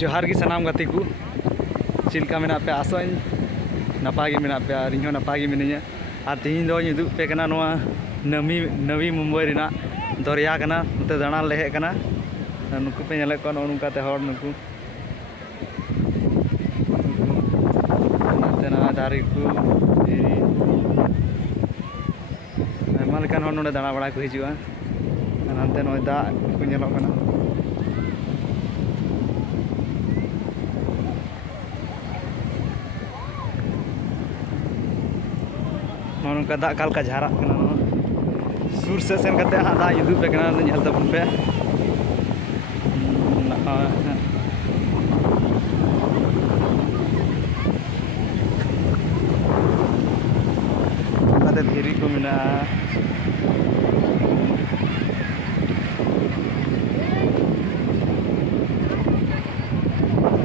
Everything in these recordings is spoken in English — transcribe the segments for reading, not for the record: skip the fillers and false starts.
जोहार की सनाम गति को चिलका मेना पे आसों नपागी मेना पे रिंहो नपागी मिनिया और तीन दो युदु पे कना नोआ नवी मुंबई रिना दरिया कना नते दाना लेहे कना नुकु पे नेले को नुका ते हर नुकु नते ना दारी को आयमा लेकान हर नोडे दाना बड़ा को हिजुआ नते नोय दा को नेलो कना नोनका दा काल का झारा कना सुर से सेन कते हा दा युदु पे कना नेल तबन पे ada diri ko mina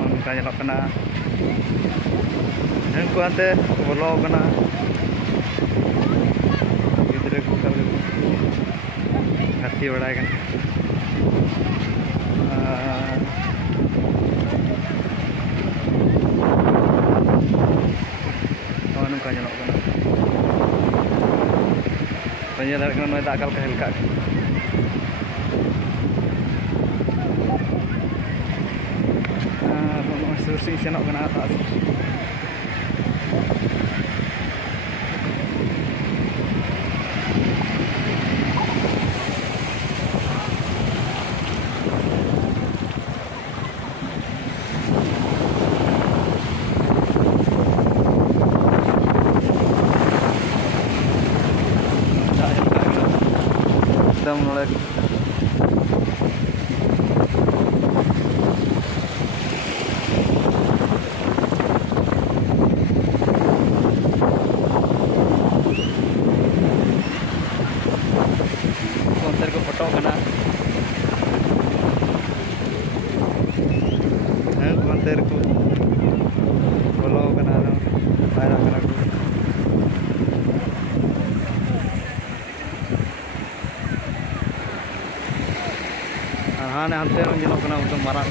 nonka nyelok kana dan ko ante bolo kana gidre ko kal ngati bada kan nonka nyelok kana penyelar kan noy takal ke helka sursi senok kena atas mulai konser ko foto kana konser ko follow kana para kana ko हाँ ने हमसे जेनों कना उतो मारा